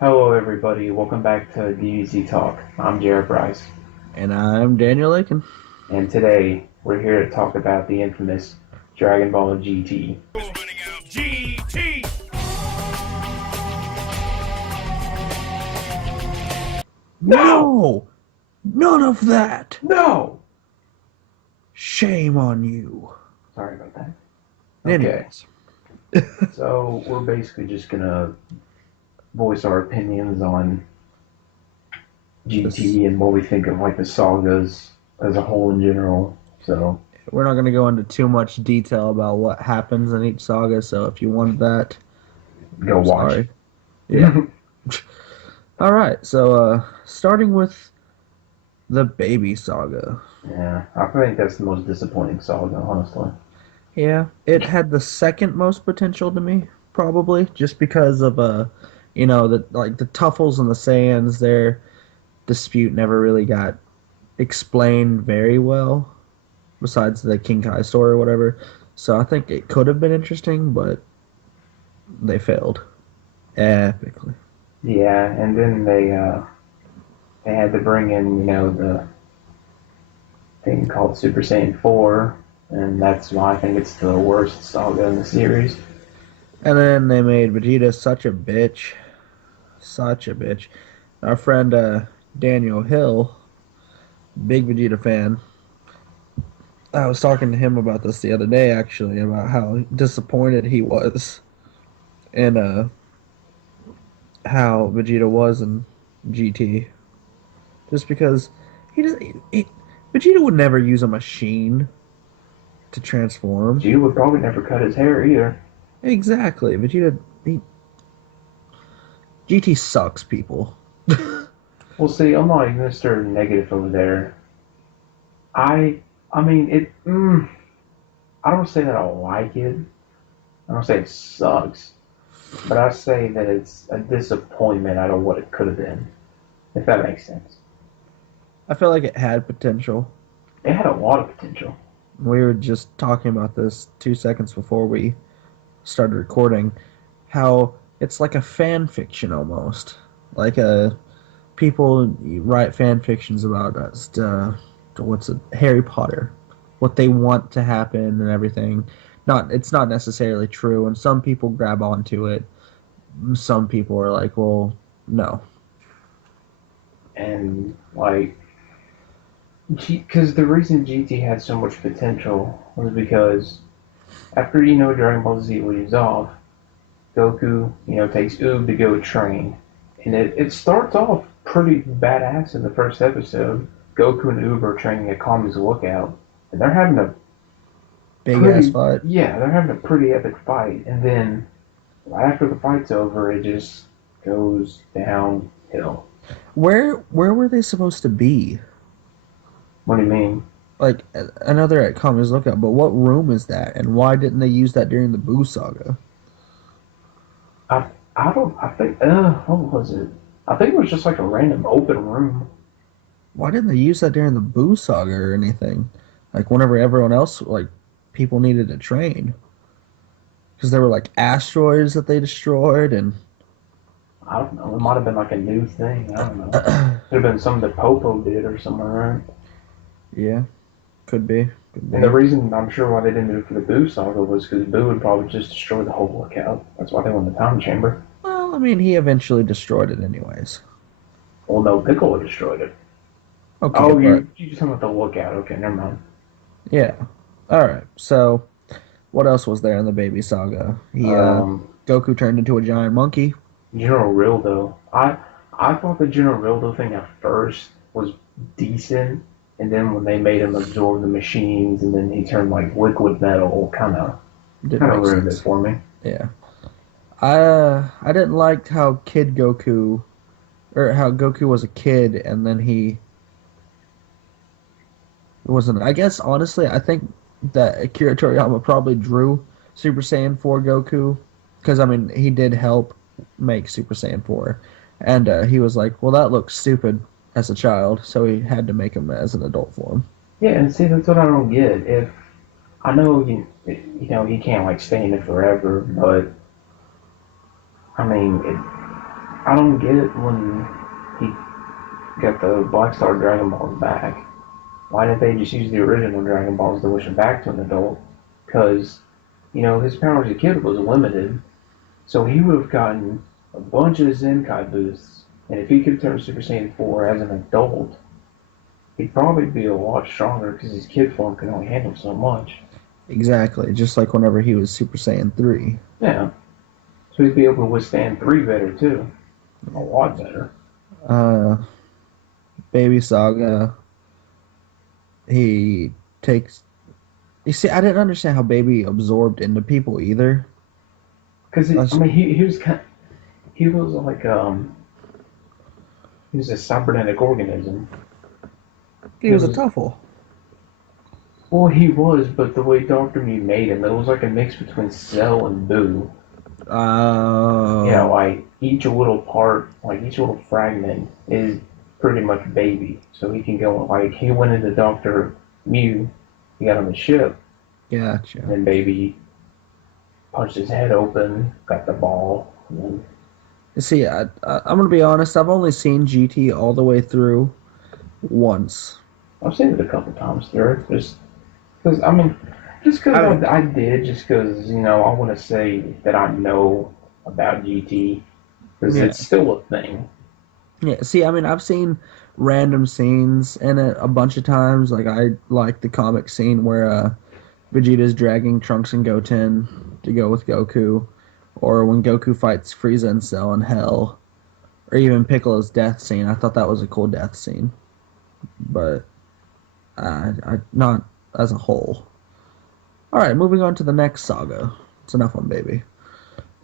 Hello, everybody. Welcome back to DBZ Talk. I'm Jared Bryce, And I'm Daniel Aiken. and today we're here to talk about the infamous Dragon Ball GT. GT. No! No! None of that! No! Shame on you. Sorry about that. Okay, Anyways. so we're basically just gonna voice our opinions on This, GT and what we think of like the sagas as a whole in general. So we're not going to go into too much detail about what happens in each saga, so if you wanted that, go watch. sorry. Yeah. Alright, so starting with the baby saga. Yeah, I think that's the most disappointing saga, honestly. Yeah, it had the second most potential to me, probably, just because of the Tuffles and the Saiyans, their dispute never really got explained very well, besides the King Kai story or whatever. So I think it could have been interesting, but they failed epically. Yeah, and then they had to bring in the thing called Super Saiyan 4, and that's why I think it's the worst saga in the series. And then they made Vegeta such a bitch, such a bitch. Our friend Daniel Hill, big Vegeta fan. I was talking to him about this the other day, actually, about how disappointed he was in how Vegeta was in GT, just because he does. Vegeta would never use a machine to transform. Vegeta would probably never cut his hair either. Exactly, GT sucks, people. Well, see, I'm not Mr. Negative over there. I mean, I don't say that I like it. I don't say it sucks, but I say that it's a disappointment out of what it could have been, if that makes sense. I feel like it had potential. It had a lot of potential. We were just talking about this 2 seconds before we started recording. How it's like a fan fiction almost, like a people write fan fictions about what's it, Harry Potter, what they want to happen and everything. Not it's not necessarily true, and some people grab onto it. Some people are like, well, no. And like because the reason GT had so much potential was because after Dragon Ball Z leaves off, Goku takes Oob to go train, and it starts off pretty badass in the first episode. Goku and Oob are training at Kami's Lookout, and they're having a Big ass pretty fight. yeah they're having a pretty epic fight, and then right after the fight's over, it just goes downhill. Where were they supposed to be? What do you mean? Like, I know they're at Kami's Lookout, but what room is that, and why didn't they use that during the Boo saga? I I don't. I think. What was it? I think it was just like a random open room. Why didn't they use that during the Boo saga or anything? Like whenever everyone else, like people needed to train, because there were like asteroids that they destroyed, and I don't know. It might have been like a new thing. I don't know. Could have been something that Popo did or something, right? yeah, could be, could And the be. reason I'm sure why they didn't do it for the Boo saga was because Boo would probably just destroy the whole lookout. That's why they won the time chamber. Well, I mean, he eventually destroyed it anyways. Well, no, Piccolo destroyed it. Okay, Oh, but you just talking about the lookout? Okay, never mind. yeah. All right. So, what else was there in the Baby Saga? He Um, Goku turned into a giant monkey. General Rildo. I thought the General Rildo thing at first was decent, and then when they made him absorb the machines, and then he turned like liquid metal, Didn't kind of make ruined it sense. for me. Yeah. I didn't like how Kid Goku or how Goku was a kid and then he wasn't. I guess honestly, I think that Akira Toriyama probably drew Super Saiyan 4 Goku because I mean he did help make Super Saiyan 4, and he was like, well, that looks stupid as a child, so he had to make him as an adult form. Yeah, and see that's what I don't get. If I know he can't like stay in it forever, but I mean I don't get it when he got the Black Star Dragon Balls back. Why didn't they just use the original Dragon Balls to wish him back to an adult? Because, his power as a kid was limited, so he would have gotten a bunch of Zenkai boosts, and if he could turn Super Saiyan 4 as an adult, he'd probably be a lot stronger because his kid form can only handle so much. Exactly, just like whenever he was Super Saiyan 3. Yeah. So he'd be able to withstand 3 better, too. A lot better. Baby Saga, he takes... You see, I didn't understand how Baby absorbed into people either. Because, he was kind of... He was like, he was a cybernetic organism. He was a Tuffle. Well, he was, but the way Dr. Mew made him, it was like a mix between Cell and Boo. Like each little part, like each little fragment is pretty much Baby. So he can go, like, he went into Dr. Mew, he got on the ship. Gotcha. And then Baby punched his head open, got the ball. And then... See, I'm going to be honest, I've only seen GT all the way through once. I've seen it a couple times through. Just because I did, just because, I want to say that I know about GT, because it's still a thing. Yeah, see, I've seen random scenes in it a bunch of times. Like, I like the comic scene where Vegeta's dragging Trunks and Goten to go with Goku, or when Goku fights Frieza and Cell in Hell, or even Piccolo's death scene. I thought that was a cool death scene, but not as a whole. Alright, moving on to the next saga. It's enough on Baby.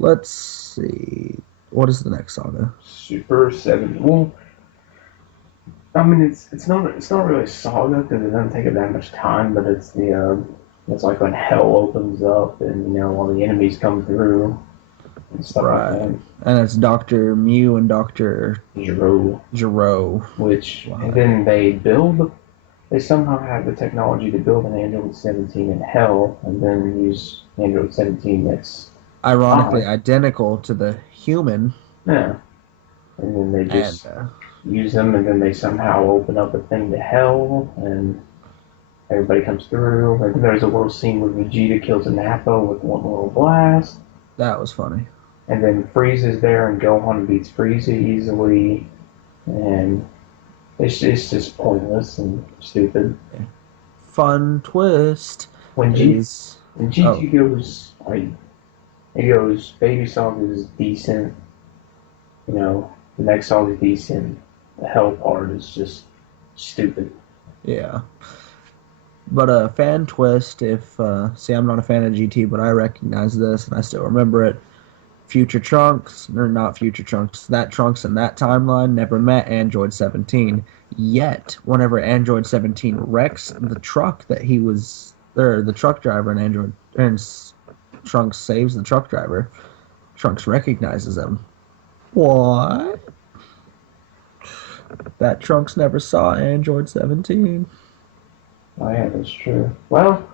Let's see. What is the next saga? Super 7. Well, it's not really a saga because it doesn't take it that much time, but it's like when Hell opens up and all the enemies come through and stuff like that. And it's Dr. Mew and Dr. Gero. And then they somehow have the technology to build an Android 17 in Hell, and then use Android 17 that's ironically identical to the human. Yeah. And then they just use them, and then they somehow open up a thing to Hell, and everybody comes through. And there's a little scene where Vegeta kills a Nappa with one little blast. That was funny. And then Frieza's there, and Gohan beats Frieza easily, and it's just pointless and stupid. Fun twist. When GT goes, it goes, Baby Saga is decent, the next song is decent, the Hell part is just stupid. Yeah. But a fan twist, I'm not a fan of GT, but I recognize this, and I still remember it. Future Trunks, or not Future Trunks, that Trunks in that timeline never met Android 17. Yet, whenever Android 17 wrecks the truck that he was, or the truck driver and Trunks saves the truck driver, Trunks recognizes him. What? That Trunks never saw Android 17. Oh yeah, that's true. Well,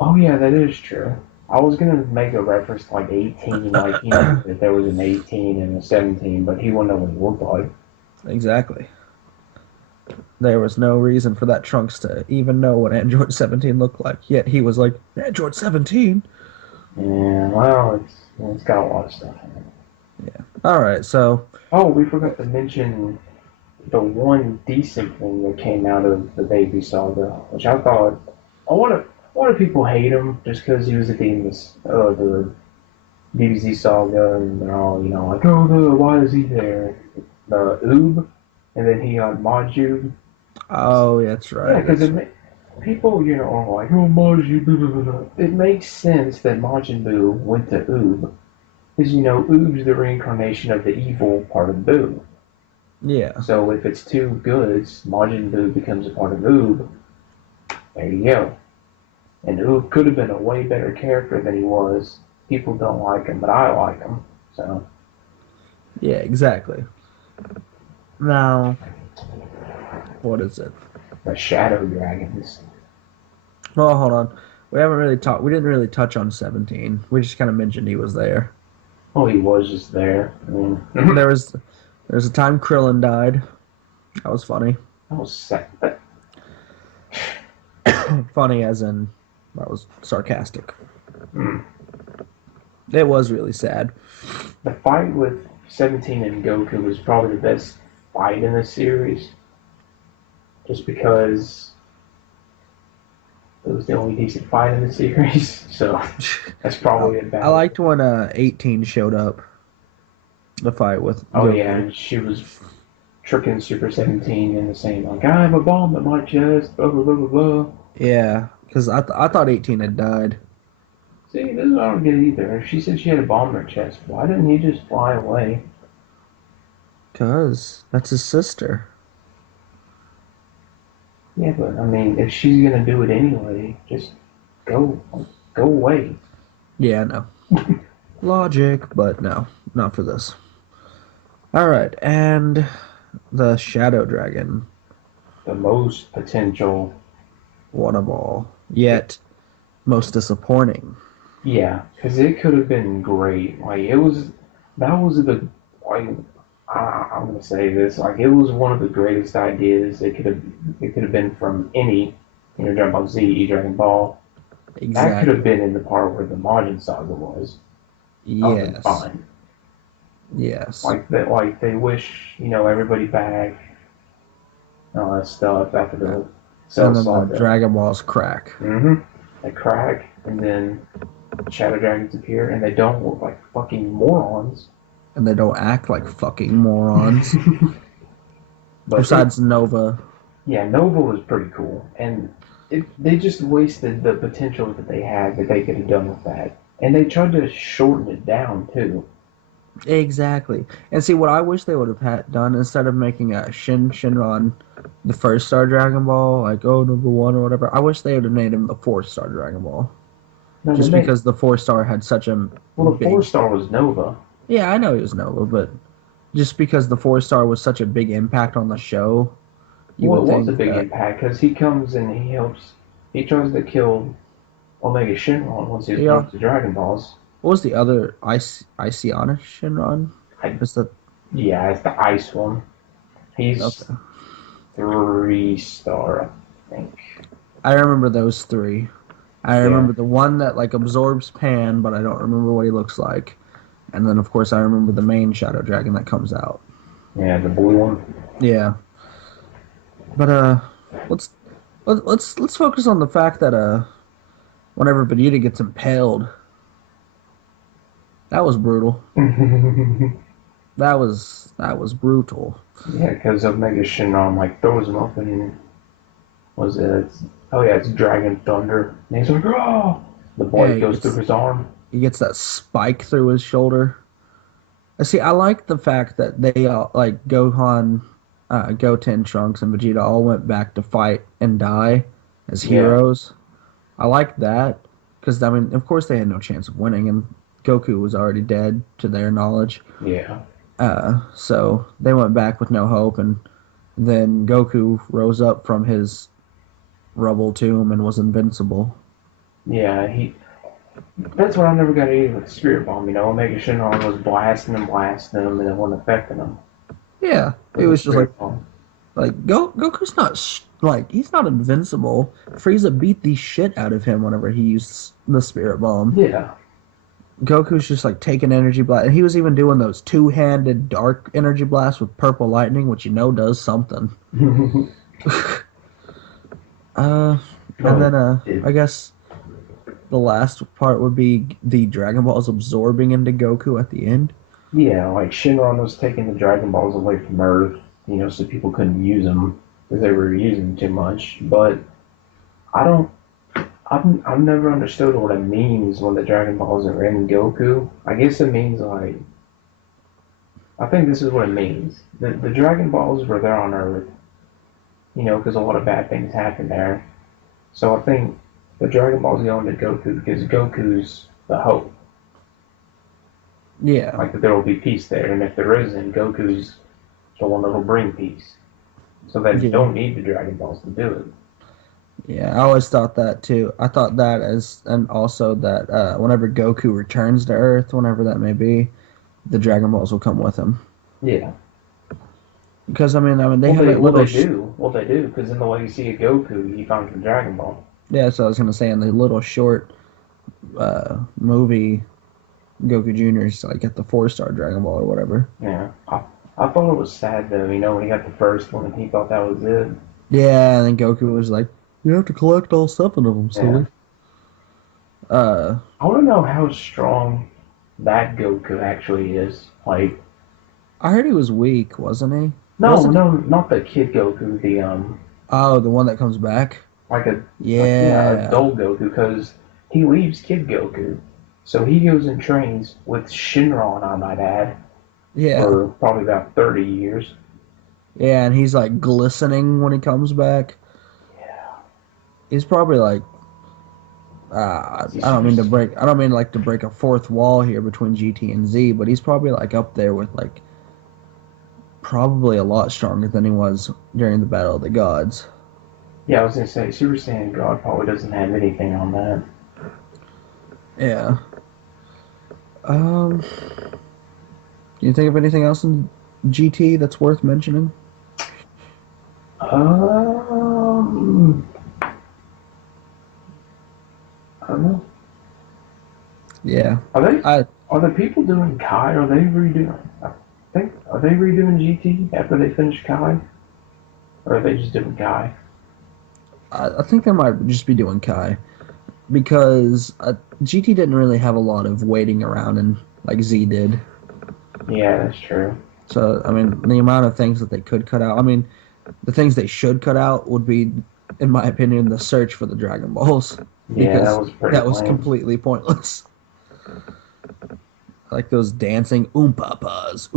oh yeah, that is true. I was gonna make a reference to like 18, that there was an 18 and a 17, but he wouldn't know what it looked like. Exactly. There was no reason for that Trunks to even know what Android 17 looked like. Yet he was like, Android 17? Yeah, well, it's got a lot of stuff in it. Yeah. Alright, so... Oh, we forgot to mention the one decent thing that came out of the Baby Saga, which I thought... A lot of people hate him just because he was at the end of the DBZ Saga, and they're all, like, oh, why is he there? The Oob, and then he got Maju. Oh, that's right. Yeah, because people, are like, oh, Maju, blah, blah, blah. It makes sense that Majin Buu went to Oob, because, Oob's the reincarnation of the evil part of Buu. Yeah. So if it's two goods, Majin Buu becomes a part of Oob. There you go. And Oob could have been a way better character than he was. People don't like him, but I like him. So. Yeah, exactly. Now, what is it? The Shadow Dragons. Well, hold on. We didn't really touch on 17. We just kind of mentioned he was there. Oh, he was just there. I mean, There's a time Krillin died. That was funny. that was sad. Funny as in that was sarcastic. Mm. It was really sad. The fight with 17 and Goku was probably the best fight in the series. Just because it was the only decent fight in the series. So that's probably it. I liked when 18 showed up. The fight with Oh Goku. yeah, and she was tricking Super 17 into saying like, I have a bomb at my chest, blah blah blah blah blah. Yeah, because I thought 18 had died. See, this is what I don't get either. If she said she had a bomb in her chest, why didn't he just fly away? Because that's his sister. Yeah, but I mean, if she's gonna do it anyway, just go away. Yeah, no. Logic, but no, not for this. Alright, and the Shadow Dragon. The most potential. One of all. Yet, most disappointing. Yeah, because it could have been great. Like, that was the, like, I'm gonna say this, like, it was one of the greatest ideas it could have been from any, Dragon Ball Z, Dragon Ball. That could Exactly. have been in the part where the Majin Saga was. That would have been Yes. fine. Yes. Like that, like they wish, everybody back, and all that stuff after the Cell And then the Saga. Dragon Balls crack. They crack, and then Shadow Dragons appear, and they don't look like fucking morons. And they don't act like fucking morons. But Besides Nova. Nova was pretty cool, and they just wasted the potential that they had that they could have done with that, and they tried to shorten it down too. Exactly. And see, what I wish they would have done, instead of making a Shinron the first star Dragon Ball, like, oh, number one or whatever, I wish they would have made him the 4-star Dragon Ball. No, Just because the 4-star had such a the big... 4-star was Nova. Yeah, I know he was Nova, but just because the 4-star was such a big impact on the show, It was a big impact, because he comes and he tries to kill Omega Shenron once he was the Dragon Balls. What was the other Iceana Shinron? It's the ice one. He's 3-star, I think. I remember those three. I remember the one that like absorbs Pan, but I don't remember what he looks like. And then of course I remember the main Shadow Dragon that comes out. Yeah, the blue one. Yeah. But let's focus on the fact that whenever Vegeta gets impaled, that was brutal. That was brutal. Yeah, because Omega Shenron throws him up and it's Dragon Thunder. And he's like, oh! The blade goes through his arm. He gets that spike through his shoulder. See, I like the fact that they all, like Gohan, Goten, Trunks, and Vegeta all went back to fight and die as heroes. I like that because, I mean, of course they had no chance of winning, and Goku was already dead to their knowledge. Yeah. So they went back with no hope, and then Goku rose up from his rubble tomb and was invincible. Yeah, that's what I never got either with the Spirit Bomb, Omega Shenron was blasting them, and it wasn't affecting them. Yeah, it was just Goku's not, he's not invincible. Frieza beat the shit out of him whenever he used the Spirit Bomb. Yeah. Goku's just taking energy blast, and he was even doing those two-handed dark energy blasts with purple lightning, which does something. And then I guess the last part would be the Dragon Balls absorbing into Goku at the end. Yeah, Shenron was taking the Dragon Balls away from Earth, so people couldn't use them because they were using too much. But I've never understood what it means when the Dragon Balls are in Goku. I guess it means I think this is what it means. The Dragon Balls were there on Earth, because a lot of bad things happened there. So I think the Dragon Balls go into Goku because Goku's the hope. Yeah. That there will be peace there, and if there isn't, Goku's the one that will bring peace. So that you don't need the Dragon Balls to do it. Yeah, I always thought that too. I thought that and also that whenever Goku returns to Earth, whenever that may be, the Dragon Balls will come with him. Yeah. Because they have that Well, little. they do. Well, they do, because in the Legacy of Goku, he found the Dragon Ball. Yeah, so I was gonna say in the little short movie, Goku Jr.'s like at the 4-star Dragon Ball or whatever. Yeah. I thought it was sad, though, when he got the first one and he thought that was it. Yeah, and then Goku was like, "You have to collect all 7 of them, silly." Yeah. I want to know how strong that Goku actually is. Like, I heard he was weak, wasn't he? no, not the kid Goku. The one that comes back. Adult Goku, because he leaves Kid Goku, so he goes and trains with Shinron, I might add, for probably about 30 years. Yeah, and he's like glistening when he comes back. Yeah, he's probably like, I don't mean to break a fourth wall here between GT and Z, but he's probably like up there with like, probably a lot stronger than he was during the Battle of the Gods. Yeah, I was gonna say Super Saiyan God probably doesn't have anything on that. Yeah. Can you think of anything else in GT that's worth mentioning? I don't know. Yeah. Are the people doing Kai? Are they redoing? Are they redoing GT after they finish Kai, or are they just doing Kai? I think they might just be doing Kai, because GT didn't really have a lot of waiting around, and like Z did. Yeah, that's true. So the amount of things that they could cut out. The things they should cut out would be, in my opinion, the search for the Dragon Balls. Yeah, because that was completely pointless. Like those dancing oompapas.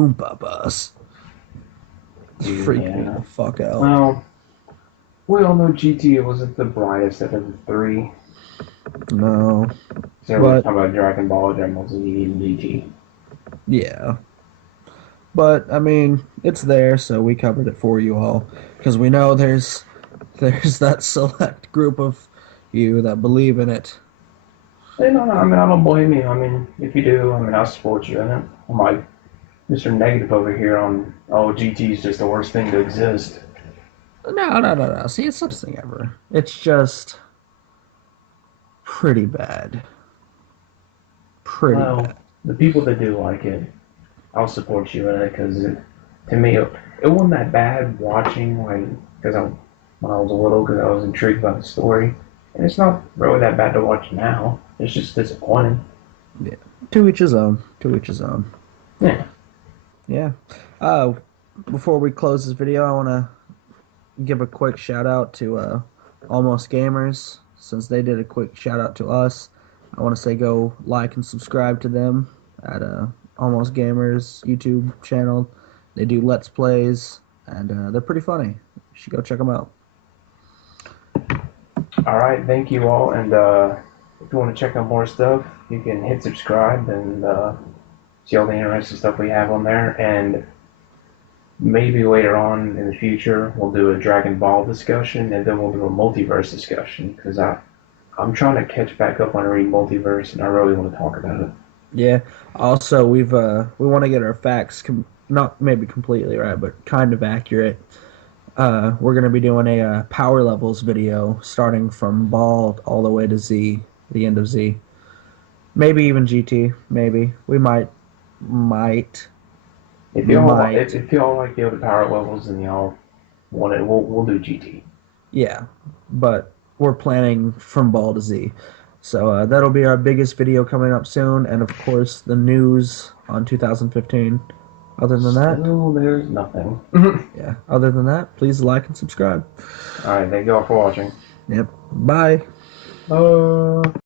Freak me the fuck out. Well, we all know GT wasn't the brightest out of the 3. No. So we're talking about Dragon Ball, Dragon Ball Z, and GT. Yeah. But, it's there, so we covered it for you all. Because we know there's that select group of you that believe in it. Hey, no, I don't blame you. If you do, I'll support you in it. I'm like Mr. Negative over here on, GT is just the worst thing to exist. No. See, it's not the thing ever. It's just pretty bad. Bad. The people that do like it, I'll support you in it, because to me, it wasn't that bad watching, when I was little, because I was intrigued by the story. And it's not really that bad to watch now. It's just disappointing. Yeah. To each his own. Yeah. Yeah. Before we close this video, I want to give a quick shout out to Almost Gamers. Since they did a quick shout out to us, I want to say go like and subscribe to them at Almost Gamers YouTube channel. They do Let's Plays, and they're pretty funny. You should go check them out. Alright, thank you all, and if you want to check out more stuff, you can hit subscribe and see all the interesting stuff we have on there, and maybe later on in the future we'll do a Dragon Ball discussion, and then we'll do a multiverse discussion, because I'm trying to catch back up on reading Multiverse, and I really want to talk about it. Yeah. Also, we want to get our facts not maybe completely right, but kind of accurate. We're going to be doing a power levels video starting from Ball all the way to Z, the end of Z. Maybe even GT, maybe. We might. If y'all like the other power levels and y'all want it, we'll do GT. Yeah, but we're planning from Ball to Z. So that'll be our biggest video coming up soon, and of course the news on 2015. Other than that, no, there's nothing. Yeah. Other than that, please like and subscribe. All right, thank you all for watching. Yep. Bye.